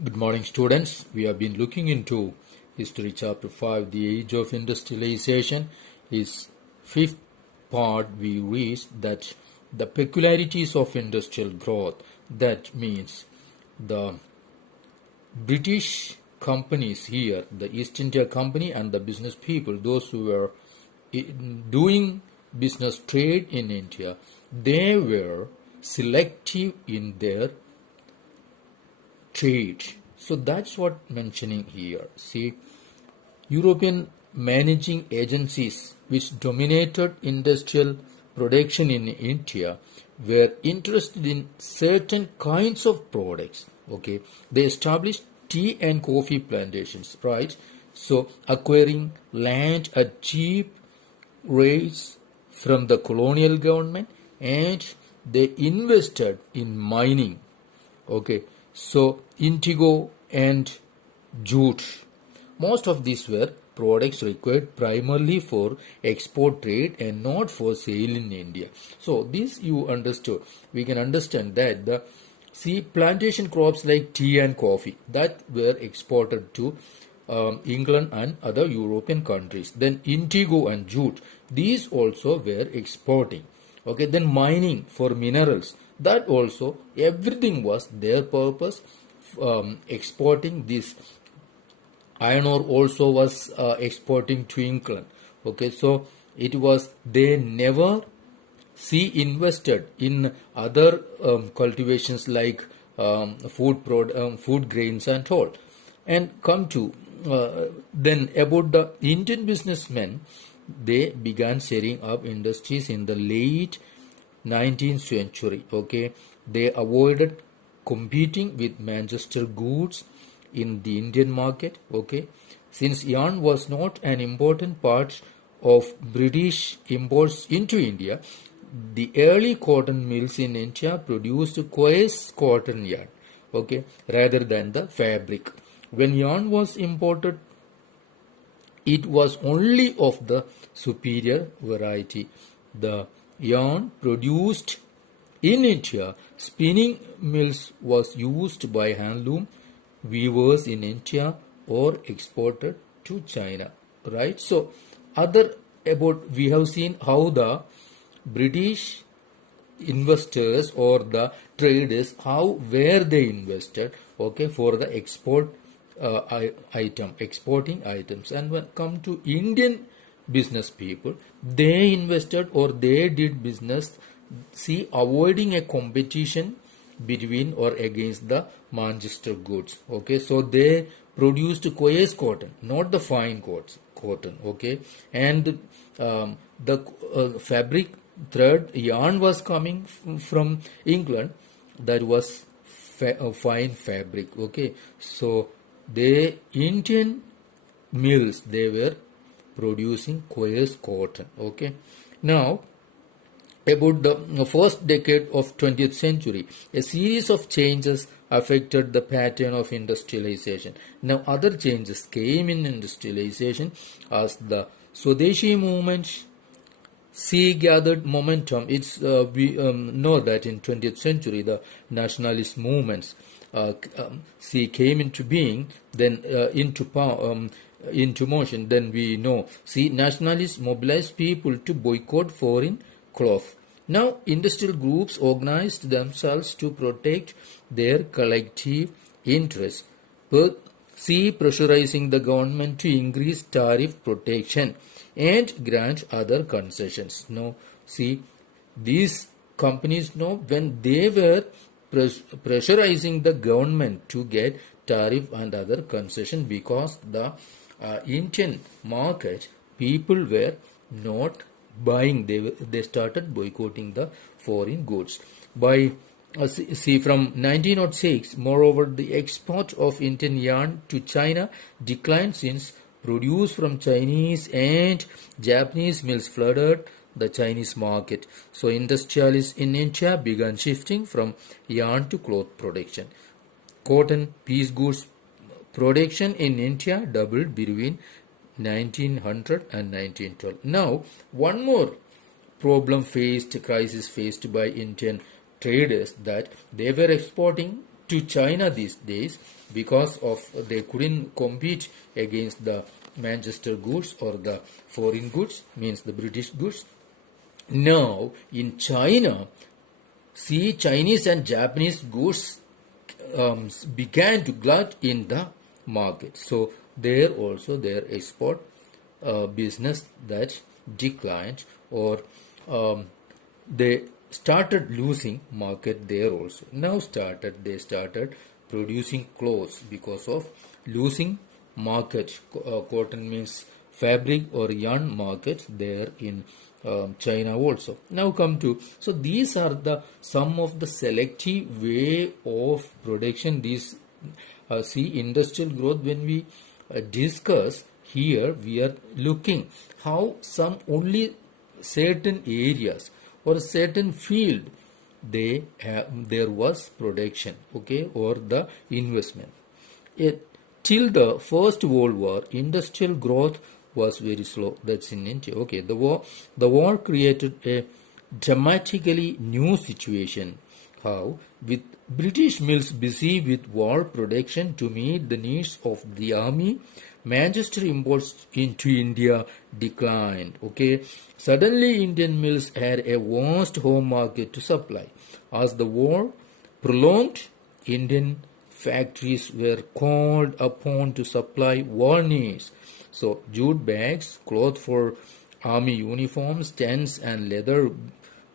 Good morning, students. We have been looking into History Chapter 5, The Age of Industrialization. Is fifth part we reached that the peculiarities of industrial growth. That means the British companies here, the East India Company and the business people, those who were doing business trade in India, they were selective in their trade. So that's what mentioning here. See, European managing agencies which dominated industrial production in India were interested in certain kinds of products. Okay, they established tea and coffee plantations, right? So acquiring land at cheap rates from the colonial government, and they invested in mining. Okay, so indigo and jute. Most of these were products required primarily for export trade and not for sale in India. So this you understood. We can understand that the plantation crops like tea and coffee that were exported to England and other European countries. Then indigo and jute, these also were exporting. Okay, then mining for minerals, that also everything was their purpose. Exporting this iron ore also was exporting to England. Okay, so it was they never invested in other cultivations like food grains and all. And come to then about the Indian businessmen, they began setting up industries in the late 19th century. Okay, they avoided competing with Manchester goods in the Indian market. Okay, since yarn was not an important part of British imports into India, the early cotton mills in India produced coarse cotton yarn, okay, rather than the fabric. When yarn was imported, it was only of the superior variety. The yarn produced in India, spinning mills was used by handloom weavers in India or exported to China, right? So other about we have seen how the British investors or the traders, how where they invested, okay, for the exporting items. And when come to Indian business people, they invested or they did business, avoiding a competition between or against the Manchester goods. Okay, so they produced coarse cotton, not the fine cotton. Okay, and the fabric thread yarn was coming from England, that was fine fabric. Okay, so the Indian mills, they were producing coarse cotton. Okay, now about the first decade of 20th century, a series of changes affected the pattern of industrialization. Now other changes came in industrialization as the Swadeshi movement gathered momentum. We know that in 20th century the nationalist movements came into being, then into motion. Then we know nationalists mobilized people to boycott foreign cloth. Now industrial groups organized themselves to protect their collective interests. Pressurizing the government to increase tariff protection and grant other concessions. Now, these companies know when they were pressurizing the government to get tariff and other concession, because the Indian market people were not buying, they started boycotting the foreign goods. By from 1906, moreover, the export of Indian yarn to China declined since produce from Chinese and Japanese mills flooded the Chinese market. So industrialists in India began shifting from yarn to cloth production. Cotton piece goods production in India doubled between 1900 and 1912. Now, one more crisis faced by Indian traders, that they were exporting to China these days because of they couldn't compete against the Manchester goods or the foreign goods, means the British goods. Now in China, see, Chinese and Japanese goods began to glut in the market. So there also their export business that declined, or they started losing market there also. Now they started producing clothes because of losing market. Cotton means fabric or yarn market there in China also. Now come to, so these are the some of the selective way of production. These see industrial growth, when we discuss here, we are looking how some only certain areas or certain field they have, there was production, okay, or the investment. Till the First World War, industrial growth was very slow. That's in India. Okay, the war created a dramatically new situation. How? With British mills busy with war production to meet the needs of the army, Manchester imports into India declined. Okay, suddenly Indian mills had a vast home market to supply. As the war prolonged, Indian factories were called upon to supply war needs. So jute bags, cloth for army uniforms, tents and leather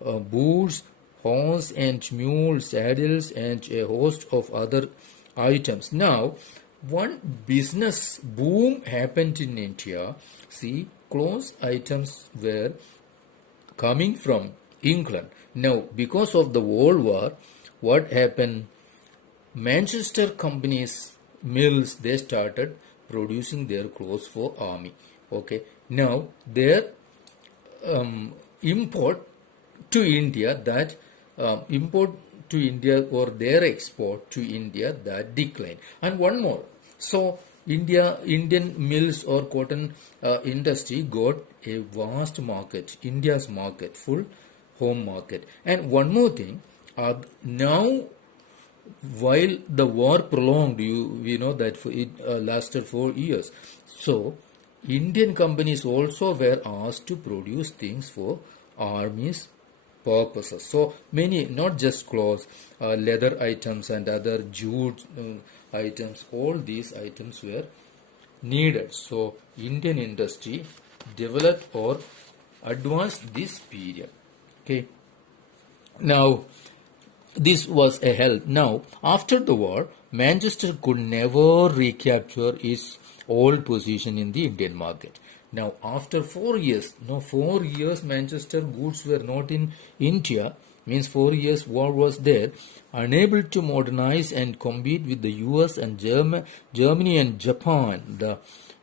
boots, horse and mule saddles, and a host of other items. Now, one business boom happened in India. See, clothes items were coming from England. Now, because of the World War, what happened? Manchester companies, mills, they started producing their clothes for army. Okay, now their import to India, that import to India or their export to India, that declined. And one more, so Indian mills or cotton industry got a vast market, India's market, full home market. And one more thing, now while the war prolonged, we know that it lasted 4 years. So Indian companies also were asked to produce things for army's purposes. So many, not just clothes, leather items and other jute items, all these items were needed. So Indian industry developed or advanced this period. Okay. Now, this was a help. Now, after the war, Manchester could never recapture its old position in the Indian market. Now, after 4 years, 4 years Manchester goods were not in India, means 4 years war was there, unable to modernize and compete with the US and Germany and Japan. The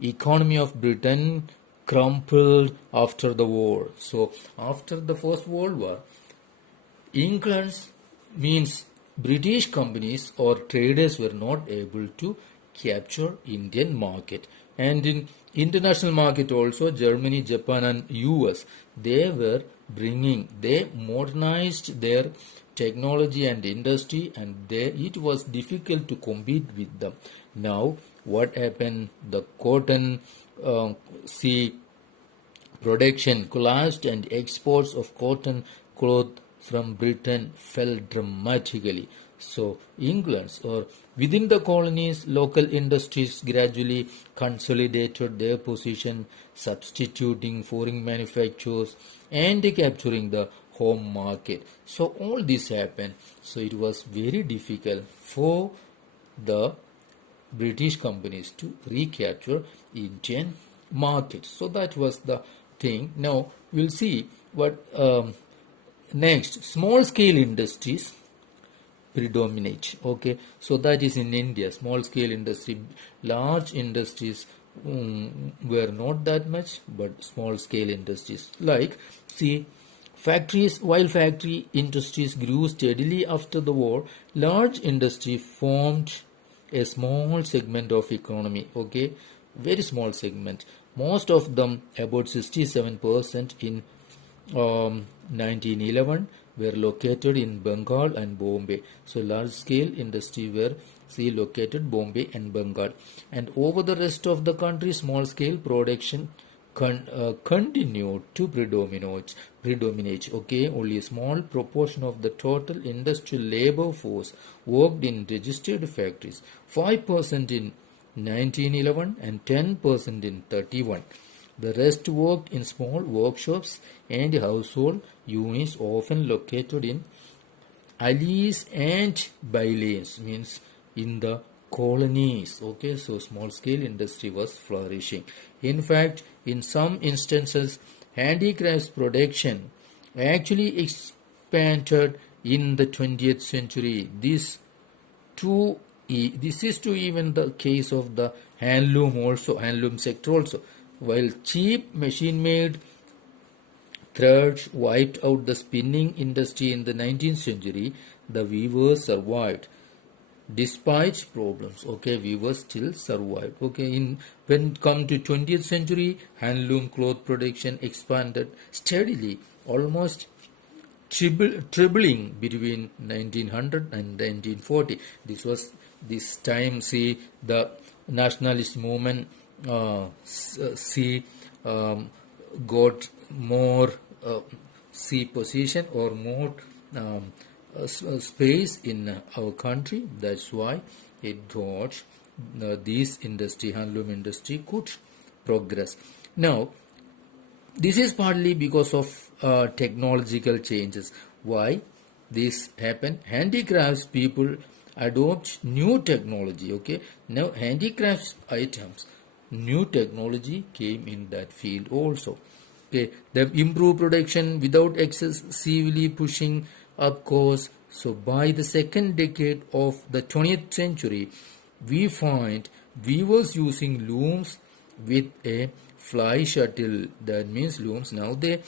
economy of Britain crumpled after the war. So, after the First World War, England's means British companies or traders were not able to capture Indian market. And in international market also, Germany, Japan and US, they modernized their technology and industry, and it was difficult to compete with them. Now what happened? The cotton production collapsed and exports of cotton cloth from Britain fell dramatically. So England's or within the colonies, local industries gradually consolidated their position, substituting foreign manufacturers and capturing the home market. So all this happened. So it was very difficult for the British companies to recapture Indian market. So that was the thing. Now we'll see what next. Small scale industries predominate. Okay, so that is in India. Small scale industry, large industries were not that much, but small scale industries, like see factories. While factory industries grew steadily after the war, large industry formed a small segment of economy. Okay, very small segment. Most of them, about 67% in 1911, were located in Bengal and Bombay. So large scale industry were located Bombay and Bengal. And over the rest of the country, small scale production continued to predominate. Okay, only a small proportion of the total industrial labor force worked in registered factories, 5% in 1911 and 10% in 31. The rest worked in small workshops and household units often located in alleys and bylanes, means in the colonies. Okay, so small scale industry was flourishing. In fact, in some instances, handicrafts production actually expanded in the 20th century. This is to even the case of the handloom sector also. While cheap machine-made threads wiped out the spinning industry in the 19th century, the weavers survived. Despite problems, okay, weavers still survived. Okay, when come to 20th century, handloom cloth production expanded steadily, almost tripling between 1900 and 1940. This time, see, the nationalist movement got more position or more space in our country. That's why it got this industry, handloom industry, could progress. Now, this is partly because of technological changes. Why this happened? Handicrafts people adopt new technology. Okay, now handicrafts items, new technology came in that field also. Okay, they improve production without excessively pushing up costs. So by the second decade of the 20th century, we find weavers using looms with a fly shuttle. That means looms. Now the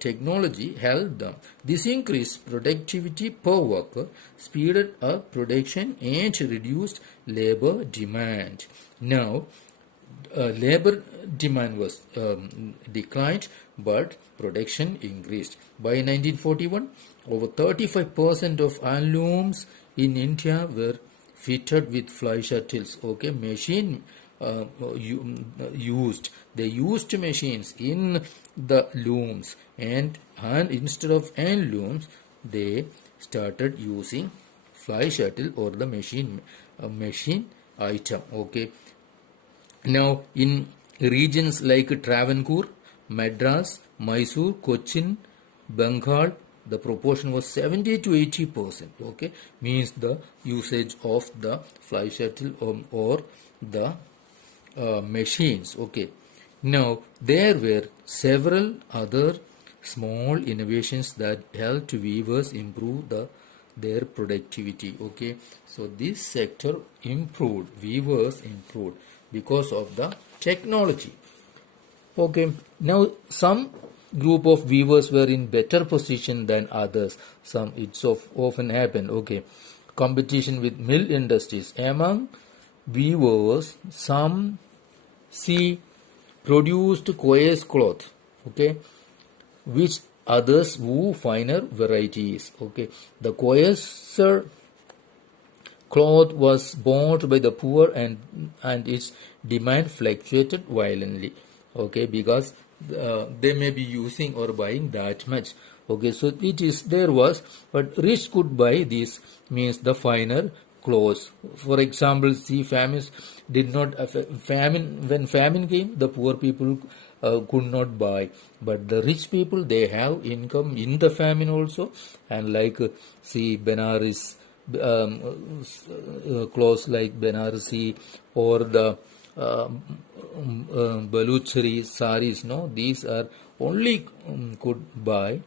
technology helped them. This increased productivity per worker, speeded up production, and reduced labor demand. Now, labor demand was declined, but production increased. By 1941, over 35% of handlooms in India were fitted with fly shuttles. Okay, machine used. They used machines in the looms, and instead of hand looms, they started using fly shuttle or the machine item. Okay. Now, in regions like Travancore, Madras, Mysore, Cochin, Bengal, the proportion was 70 to 80%. Okay, means the usage of the fly shuttle or the machines. Okay, now there were several other small innovations that helped weavers improve their productivity. Okay, so this sector improved, weavers improved because of the technology. Okay, now some group of weavers were in better position than others. It's often happened. Okay, competition with mill industries among weavers. Some produced coarse cloth. Okay, which others wove finer varieties. Okay, the coarser cloth was bought by the poor, and its demand fluctuated violently. Okay, because they may be using or buying that much. Okay, so but rich could buy this, means the finer clothes. For example, see, famines did not affect when famine came, the poor people could not buy, but the rich people, they have income in the famine also. And like see, Benares clothes like Banarasi or the Baluchari saris, no, these are only could buy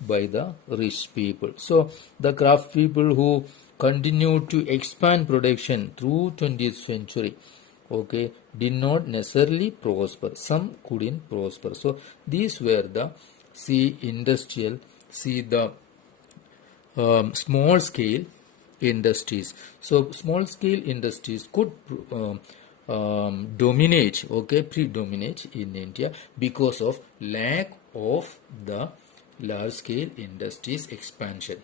by the rich people. So the craft people who continued to expand production through 20th century, okay, did not necessarily prosper. Some couldn't prosper. So these were the the small scale industries. So small scale industries could predominate in India because of lack of the large-scale industries expansion.